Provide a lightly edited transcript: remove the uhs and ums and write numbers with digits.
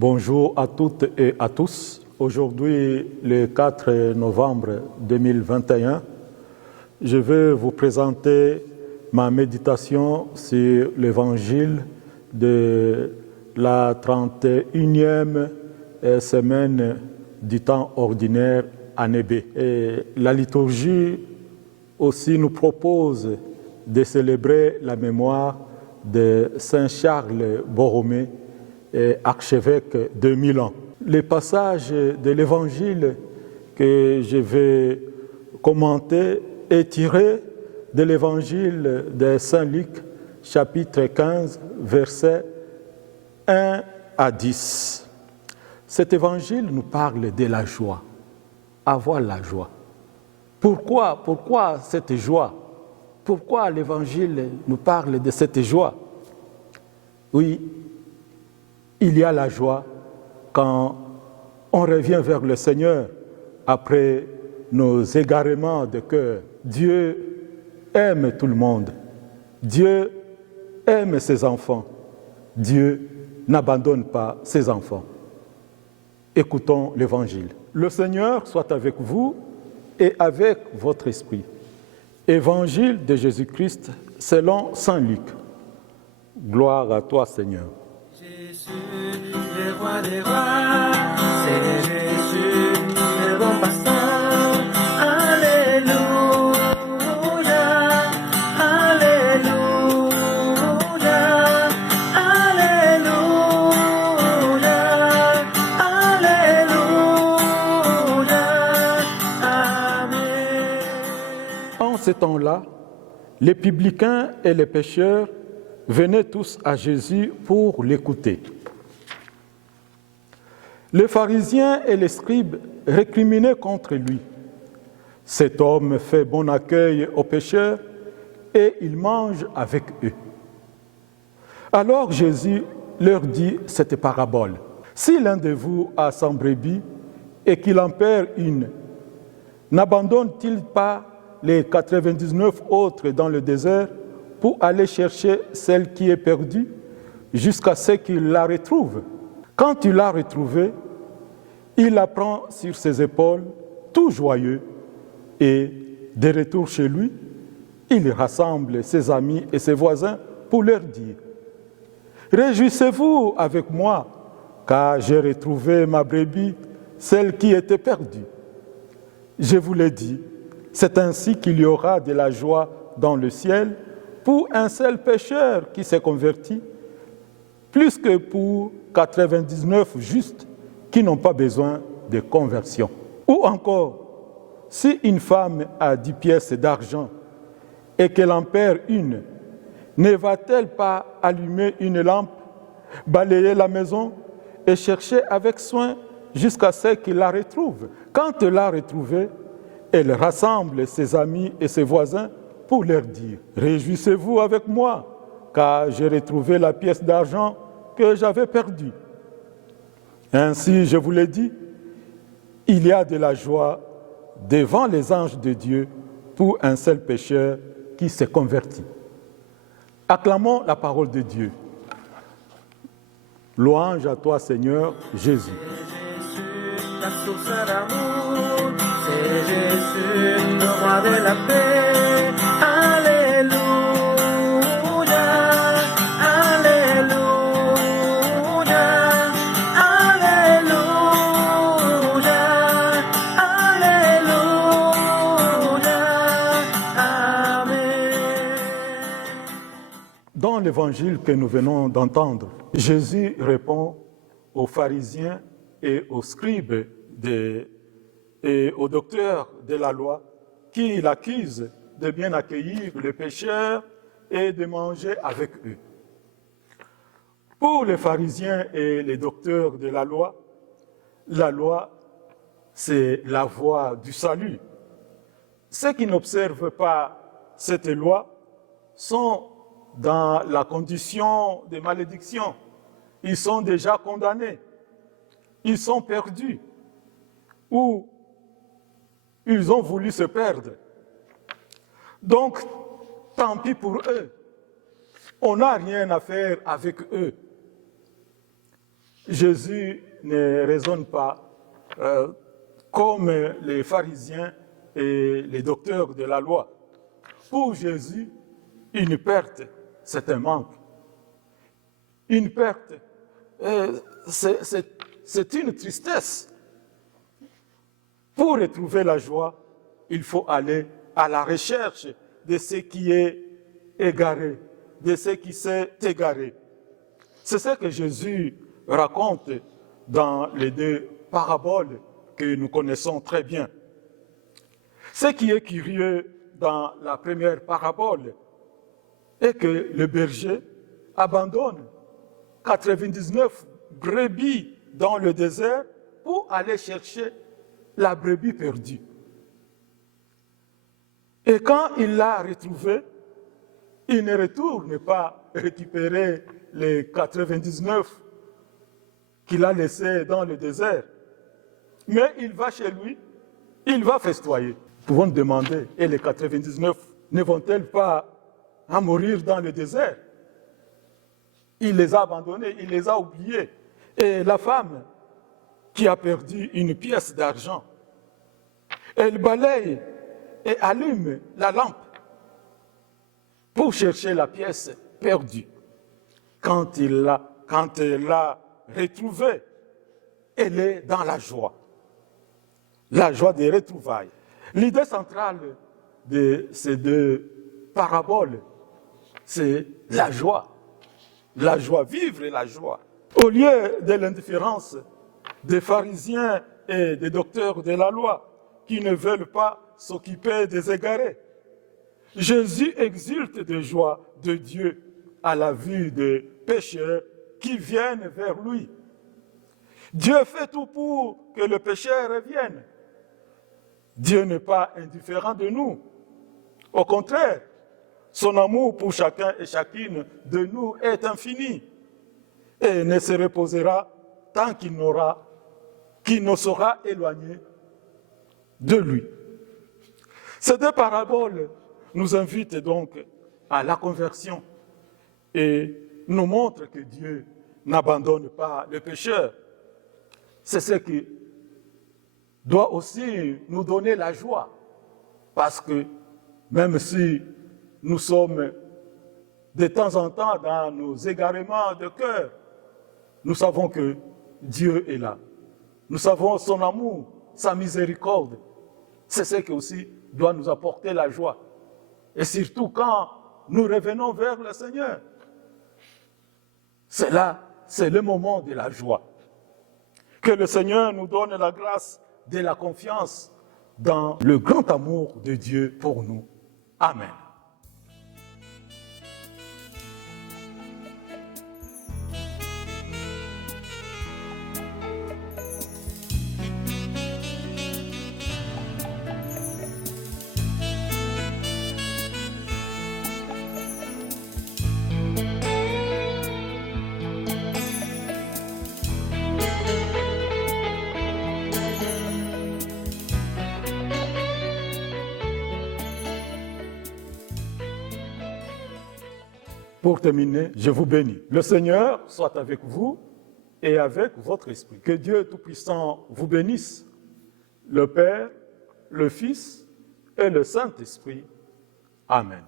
Bonjour à toutes et à tous. Aujourd'hui, le 4 novembre 2021, je vais vous présenter ma méditation sur l'évangile de la 31e semaine du temps ordinaire année B. Et la liturgie aussi nous propose de célébrer la mémoire de Saint Charles Borromée, archevêque de Milan. Le passage de l'évangile que je vais commenter est tiré de l'évangile de Saint Luc, chapitre 15, versets 1 à 10. Cet évangile nous parle de la joie, avoir la joie. Pourquoi cette joie? Pourquoi l'évangile nous parle de cette joie? Oui, il y a la joie quand on revient vers le Seigneur après nos égarements de cœur. Dieu aime tout le monde. Dieu aime ses enfants. Dieu n'abandonne pas ses enfants. Écoutons l'Évangile. Le Seigneur soit avec vous et avec votre esprit. Évangile de Jésus-Christ selon Saint Luc. Gloire à toi, Seigneur. Jésus, le roi des rois, c'est Jésus, le bon pasteur. Alléluia, Alléluia, Alléluia, Alléluia, Amen. En ce temps-là, les publicains et les pécheurs venaient tous à Jésus pour l'écouter. Les pharisiens et les scribes récriminaient contre lui. Cet homme fait bon accueil aux pécheurs et il mange avec eux. Alors Jésus leur dit cette parabole. Si l'un de vous a 100 brebis et qu'il en perd une, n'abandonne-t-il pas les 99 autres dans le désert pour aller chercher celle qui est perdue jusqu'à ce qu'il la retrouve? Quand il l'a retrouvée, il la prend sur ses épaules, tout joyeux, et de retour chez lui, il rassemble ses amis et ses voisins pour leur dire « Réjouissez-vous avec moi, car j'ai retrouvé ma brebis, celle qui était perdue. Je vous l'ai dit, c'est ainsi qu'il y aura de la joie dans le ciel pour un seul pécheur qui s'est converti, plus que pour 99 justes qui n'ont pas besoin de conversion. » Ou encore, si une femme a 10 pièces d'argent et qu'elle en perd une, ne va-t-elle pas allumer une lampe, balayer la maison et chercher avec soin jusqu'à ce qu'il la retrouve? Quand elle l'a retrouvée, elle rassemble ses amis et ses voisins pour leur dire « Réjouissez-vous avec moi, car j'ai retrouvé la pièce d'argent que j'avais perdue. » Ainsi, je vous l'ai dit, il y a de la joie devant les anges de Dieu pour un seul pécheur qui s'est converti. Acclamons la parole de Dieu. Louange à toi, Seigneur Jésus. C'est Jésus, la source d'amour, c'est Jésus, le roi de la paix. Alléluia, Alléluia, Alléluia, Amen. Dans l'évangile que nous venons d'entendre, Jésus répond aux pharisiens et aux scribes et aux docteurs de la loi qui l'accusent de bien accueillir les pécheurs et de manger avec eux. Pour les pharisiens et les docteurs de la loi, c'est la voie du salut. Ceux qui n'observent pas cette loi sont dans la condition de malédiction. Ils sont déjà condamnés. Ils sont perdus. Ou ils ont voulu se perdre. Donc, tant pis pour eux. On n'a rien à faire avec eux. Jésus ne raisonne pas comme les pharisiens et les docteurs de la loi. Pour Jésus, une perte, c'est un manque. Une perte, c'est une tristesse. Pour retrouver la joie, il faut aller à la recherche de ce qui est égaré, de ce qui s'est égaré. C'est ce que Jésus raconte dans les deux paraboles que nous connaissons très bien. Ce qui est curieux dans la première parabole est que le berger abandonne 99 brebis dans le désert pour aller chercher la brebis perdue. Et quand il l'a retrouvée, il ne retourne pas récupérer les 99 qu'il a laissés dans le désert, mais il va chez lui, il va festoyer. Nous pouvons nous demander, et les 99 ne vont-elles pas à mourir dans le désert? Il les a abandonnés, il les a oubliés. Et la femme qui a perdu une pièce d'argent, elle balaye et allume la lampe pour chercher la pièce perdue. Quand elle l'a retrouvée, elle est dans la joie des retrouvailles. L'idée centrale de ces deux paraboles, c'est la joie, vivre la joie. Au lieu de l'indifférence des pharisiens et des docteurs de la loi qui ne veulent pas s'occuper des égarés, Jésus exulte de joie de Dieu à la vue des pécheurs qui viennent vers lui. Dieu fait tout pour que le pécheur revienne. Dieu n'est pas indifférent de nous. Au contraire, son amour pour chacun et chacune de nous est infini et ne se reposera tant qu'il ne sera éloigné de lui. Ces deux paraboles nous invitent donc à la conversion et nous montrent que Dieu n'abandonne pas le pécheur. C'est ce qui doit aussi nous donner la joie, parce que même si nous sommes de temps en temps dans nos égarements de cœur, nous savons que Dieu est là. Nous savons son amour, sa miséricorde. C'est ce qui aussi doit nous apporter la joie. Et surtout quand nous revenons vers le Seigneur. C'est le moment de la joie. Que le Seigneur nous donne la grâce de la confiance dans le grand amour de Dieu pour nous. Amen. Pour terminer, je vous bénis. Le Seigneur soit avec vous et avec votre esprit. Que Dieu Tout-Puissant vous bénisse, le Père, le Fils et le Saint-Esprit. Amen.